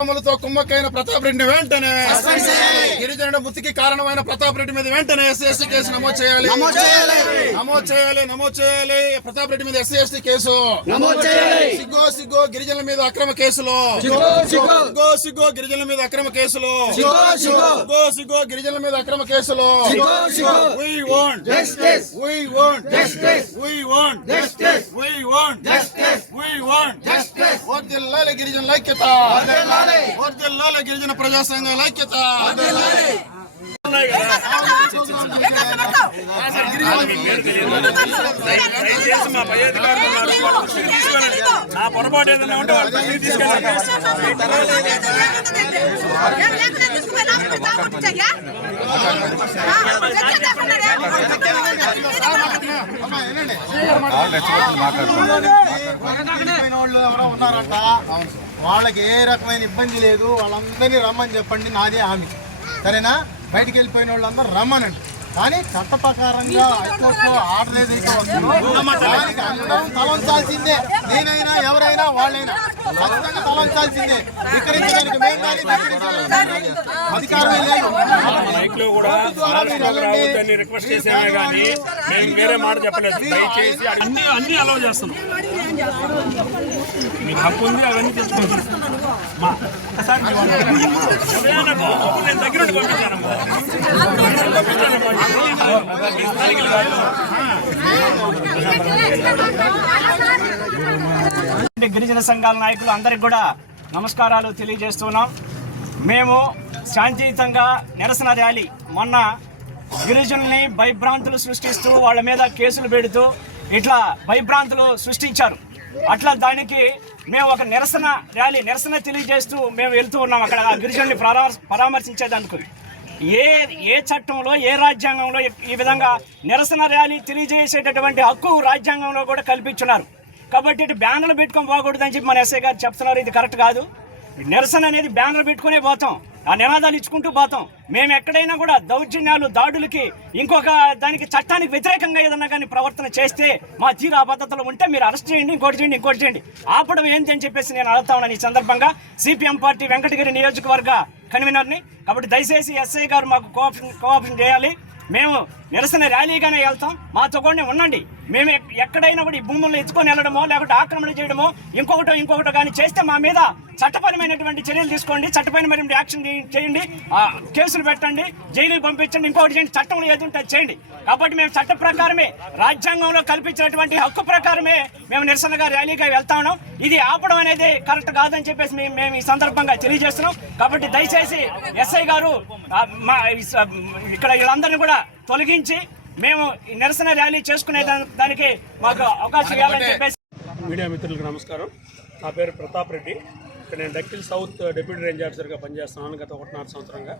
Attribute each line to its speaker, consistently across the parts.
Speaker 1: అక్రమాలతో కుమ్మక్కైన ప్రతాప్ రెడ్డిని వెంటనే గిరిజనుల మృతికి కారణమైన ప్రతాప్ రెడ్డి మీద వెంటనే ఎస్సీ ఎస్టీ కేసు నమోదు చేయాలి. నమోదు చేయాలి. నమోదు చేయాలి ప్రతాప్ రెడ్డి మీద ఎస్సీ ఎస్టీ కేసు. సిగ్గో సిగ్గో గిరిజనుల మీద అక్రమ కేసులు. సిగ్గో సిగ్గో. గిరిజనుల మీద అక్రమ కేసులు. సిగ్గో సిగ్గో. గిరిజనుల మీద అక్రమ కేసులు. We want justice. We want justice. We want justice. We want justice. We want justice. వర్ధిల్లాలి గిరిజనుల ఐక్యత వర్ధిల్లాలి గిరిజన ప్రజా సంఘాల ఐక్యత.
Speaker 2: నా పొరపాటు ఏదైనా ఉంటే వాళ్ళ
Speaker 3: వెళ్ళిపోయిన వాళ్ళు ఎవరో ఉన్నారంట వాళ్ళకి ఏ రకమైన ఇబ్బంది లేదు వాళ్ళందరినీ రమ్మని చెప్పండి నాదే హామీ. సరేనా? బయటికి వెళ్ళిపోయిన వాళ్ళందరూ రమ్మనండి. కానీ చట్ట ప్రకారంగా హైకోర్టులో ఆర్డర్ ఏదైతే వస్తుందో దానికి అందరం తలంచాల్సిందే. నేనైనా ఎవరైనా వాళ్ళైనా ఖచ్చితంగా తలంచాల్సిందే. వికరించడానికి మేము కానీ వికరించడానికి అధికారమే లేదు.
Speaker 2: వేరే మాట చెప్పలేదు. దయచేసి అన్ని అన్ని అలౌ చేస్తున్నాం. మీకు హక్కు ఉంది అవన్నీ తెచ్చుకుంటాం మా ఒకసారి నేను దగ్గర ఉండి పంపించానమ్మా పంపించానమ్మా. ఈ స్థానికులు కాదు.
Speaker 4: అంటే గిరిజన సంఘాల నాయకులు అందరికి కూడా నమస్కారాలు తెలియజేస్తున్నాం. మేము శాంతియుతంగా నిరసన ర్యాలీ మొన్న గిరిజనుల్ని భయభ్రాంతులు సృష్టిస్తూ వాళ్ళ మీద కేసులు పెడుతూ ఇట్లా భయభ్రాంతులు సృష్టించారు. అట్లా దానికి మేము ఒక నిరసన ర్యాలీ నిరసన తెలియజేస్తూ మేము వెళ్తూ ఉన్నాం అక్కడ గిరిజనుల్ని పరామర్శించేదానికి. ఏ ఏ చట్టంలో ఏ రాజ్యాంగంలో ఈ విధంగా నిరసన ర్యాలీ తెలియజేసేటటువంటి హక్కు రాజ్యాంగంలో కూడా కల్పించున్నారు. కాబట్టి ఇటు బ్యానర్లు పెట్టుకొని పోకూడదని చెప్పి మన ఎస్ఐ గారు చెప్తున్నారు. ఇది కరెక్ట్ కాదు. నిరసన అనేది బ్యానర్ పెట్టుకునే పోతాం. ఆ నినాదాలు ఇచ్చుకుంటూ పోతాం. మేము ఎక్కడైనా కూడా దౌర్జన్యాలు దాడులకి ఇంకొక దానికి చట్టానికి వ్యతిరేకంగా ఏదన్నా కానీ ప్రవర్తన చేస్తే మా తీరు ఆ పద్ధతిలో ఉంటే మీరు అరెస్ట్ చేయండి ఇంకోటి చేయండి ఇంకోటి చేయండి. ఆపడం ఏంటి అని చెప్పేసి నేను అడుగుతా ఉన్నాను ఈ సందర్భంగా. సిపిఎం పార్టీ వెంకటగిరి నియోజకవర్గ కన్వీనర్ని. కాబట్టి దయచేసి ఎస్ఐ గారు మాకు కోఆపరేషన్ కోఆపరేషన్ చేయాలి. మేము నిరసన ర్యాలీగానే వెళ్తాం. మాతో కూడా ఉండండి. మేము ఎక్కడైనా కూడా ఈ భూములను ఎత్తుకొని వెళ్ళడమో లేకపోతే ఆక్రమణ చేయడమో ఇంకొకటో ఇంకొకటో కానీ చేస్తే మా మీద చట్టపరమైనటువంటి చర్యలు తీసుకోండి. చట్టపరమైన యాక్షన్ చేయండి. కేసులు పెట్టండి. జైలుకి పంపించండి. ఇంకొకటి చేయండి. చట్టంలో ఏది ఉంటే అది చేయండి. కాబట్టి మేము చట్ట ప్రకారమే రాజ్యాంగంలో కల్పించినటువంటి హక్కు ప్రకారమే మేము నిరసనగా ర్యాలీగా వెళ్తా ఉన్నాం. ఇది ఆపడం అనేది కరెక్ట్ కాదని చెప్పేసి మేము మేము ఈ సందర్భంగా తెలియజేస్తున్నాం. కాబట్టి దయచేసి ఎస్ఐ గారు మా ఇక్కడ వీళ్ళందరినీ కూడా తొలగించి మేము ఈ నిరసన ర్యాలీ చేసుకునే దానికి మాకు అవకాశం ఇవ్వాలని చెప్పేసి
Speaker 2: మీడియా మిత్రులకు నమస్కారం. నా పేరు ప్రతాప్ రెడ్డి. ఇక్కడ నేను డక్కిల్ సౌత్ డిప్యూటీ రేంజ్ ఆఫీసర్గా పనిచేస్తున్నాను గత ఒకటిన్నర సంవత్సరంగా.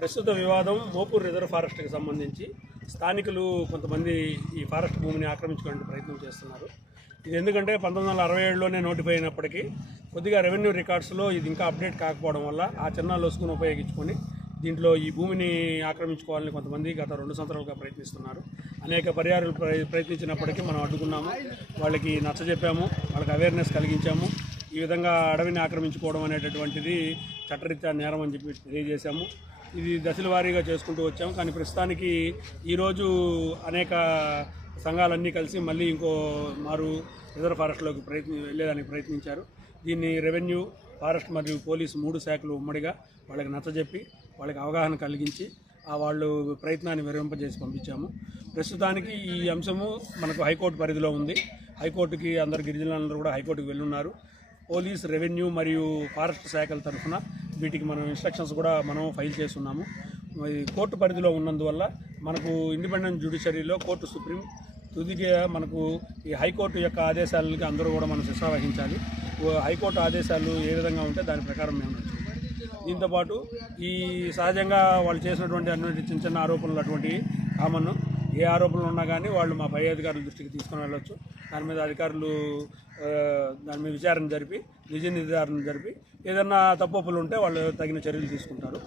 Speaker 2: ప్రస్తుత వివాదం మోపూర్ రిజర్వ్ ఫారెస్ట్కి సంబంధించి స్థానికులు కొంతమంది ఈ ఫారెస్ట్ భూమిని ఆక్రమించుకోవడానికి ప్రయత్నం చేస్తున్నారు. ఇది ఎందుకంటే పంతొమ్మిది వందల అరవై ఏడులోనే నోటిఫై అయినప్పటికీ కొద్దిగా రెవెన్యూ రికార్డ్స్లో ఇది ఇంకా అప్డేట్ కాకపోవడం వల్ల ఆ చిన్న లొసుగును ఉపయోగించుకొని దీంట్లో ఈ భూమిని ఆక్రమించుకోవాలని కొంతమంది గత రెండు సంవత్సరాలుగా ప్రయత్నిస్తున్నారు. అనేక పర్యాలు ప్ర- ప్రయత్నించినప్పటికీ మనం అడ్డుకున్నాము. వాళ్ళకి నచ్చజెప్పాము వాళ్ళకి అవేర్నెస్ కలిగించాము. ఈ విధంగా అడవిని ఆక్రమించుకోవడం అనేటటువంటిది చట్టరీత్యా నేరం అని చెప్పి తెలియజేశాము. ఇది దశల వారీగా చేసుకుంటూ వచ్చాము. కానీ ప్రస్తుతానికి ఈరోజు అనేక సంఘాలన్నీ కలిసి మళ్ళీ ఇంకో మారు రిజర్వ్ ఫారెస్ట్లోకి ప్రయత్ని వెళ్ళేదానికి ప్రయత్నించారు. దీన్ని రెవెన్యూ ఫారెస్ట్ మరియు పోలీసు మూడు శాఖలు ఉమ్మడిగా వాళ్ళకి నచ్చజెప్పి వాళ్ళకి అవగాహన కలిగించి ఆ వాళ్ళు ప్రయత్నాన్ని విరమింపజేసి పంపించాము. ప్రస్తుతానికి ఈ అంశము మనకు హైకోర్టు పరిధిలో ఉంది. హైకోర్టుకి అందరు గిరిజనులందరూ కూడా హైకోర్టుకి వెళ్ళున్నారు. పోలీస్ రెవెన్యూ మరియు ఫారెస్ట్ శాఖల తరఫున వీటికి మనం ఇన్స్ట్రక్షన్స్ కూడా మనం ఫైల్ చేస్తున్నాము. కోర్టు పరిధిలో ఉన్నందువల్ల మనకు ఇండిపెండెంట్ జ్యుడిషరీలో కోర్టు సుప్రీం తుదిగా మనకు ఈ హైకోర్టు యొక్క ఆదేశాలకి అందరూ కూడా మనం శిక్ష వహించాలి. ఓ హైకోర్టు ఆదేశాలు ఏ విధంగా ఉంటే దాని ప్రకారం మేము దీంతోపాటు ఈ సహజంగా వాళ్ళు చేసినటువంటి అటువంటి చిన్న చిన్న ఆరోపణలు అటువంటి కామన్ ఏ ఆరోపణలు ఉన్నా కానీ వాళ్ళు మా పై అధికారుల దృష్టికి తీసుకుని వెళ్ళొచ్చు. దాని మీద అధికారులు దాని మీద విచారణ జరిపి నిజ నిర్ధారణ జరిపి ఏదన్నా తప్పులు ఉంటే వాళ్ళు తగిన చర్యలు తీసుకుంటారు.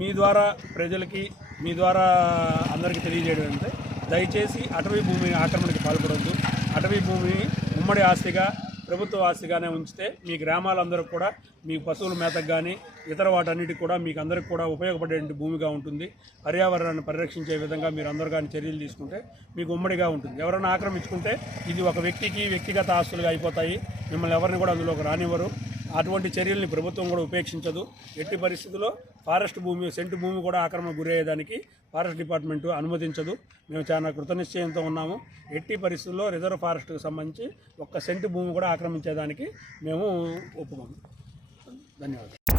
Speaker 2: మీ ద్వారా ప్రజలకి మీ ద్వారా అందరికీ తెలియజేయడం అంటే దయచేసి అటవీ భూమి ఆక్రమణకి పాల్పడవద్దు అటవీ భూమిని ఉమ్మడి ఆస్తిగా ప్రభుత్వ ఆస్తిగానే ఉంచితే మీ గ్రామాలందరూ కూడా మీ పశువుల మేతకు కానీ ఇతర వాటన్నిటికి కూడా మీకు అందరికి కూడా ఉపయోగపడే భూమిగా ఉంటుంది. పర్యావరణాన్ని పరిరక్షించే విధంగా మీరు అందరూ కానీ చర్యలు తీసుకుంటే మీకు ఉమ్మడిగా ఉంటుంది. ఎవరైనా ఆక్రమించుకుంటే ఇది ఒక వ్యక్తికి వ్యక్తిగత ఆస్తులుగా అయిపోతాయి. మిమ్మల్ని ఎవరిని కూడా అందులోకి రానివ్వరు. అటువంటి చర్యల్ని ప్రభుత్వం కూడా ఉపేక్షించదు. ఎట్టి పరిస్థితుల్లో ఫారెస్ట్ భూమి సెంటు భూమి కూడా ఆక్రమణ గురయ్యేదానికి ఫారెస్ట్ డిపార్ట్మెంట్ అనుమతించదు. మేము చాలా కృతనిశ్చయంతో ఉన్నాము. ఎట్టి పరిస్థితుల్లో రిజర్వ్ ఫారెస్ట్కి సంబంధించి ఒక్క సెంటు భూమి కూడా ఆక్రమించేదానికి మేము ఒప్పుకోము. ధన్యవాదాలు.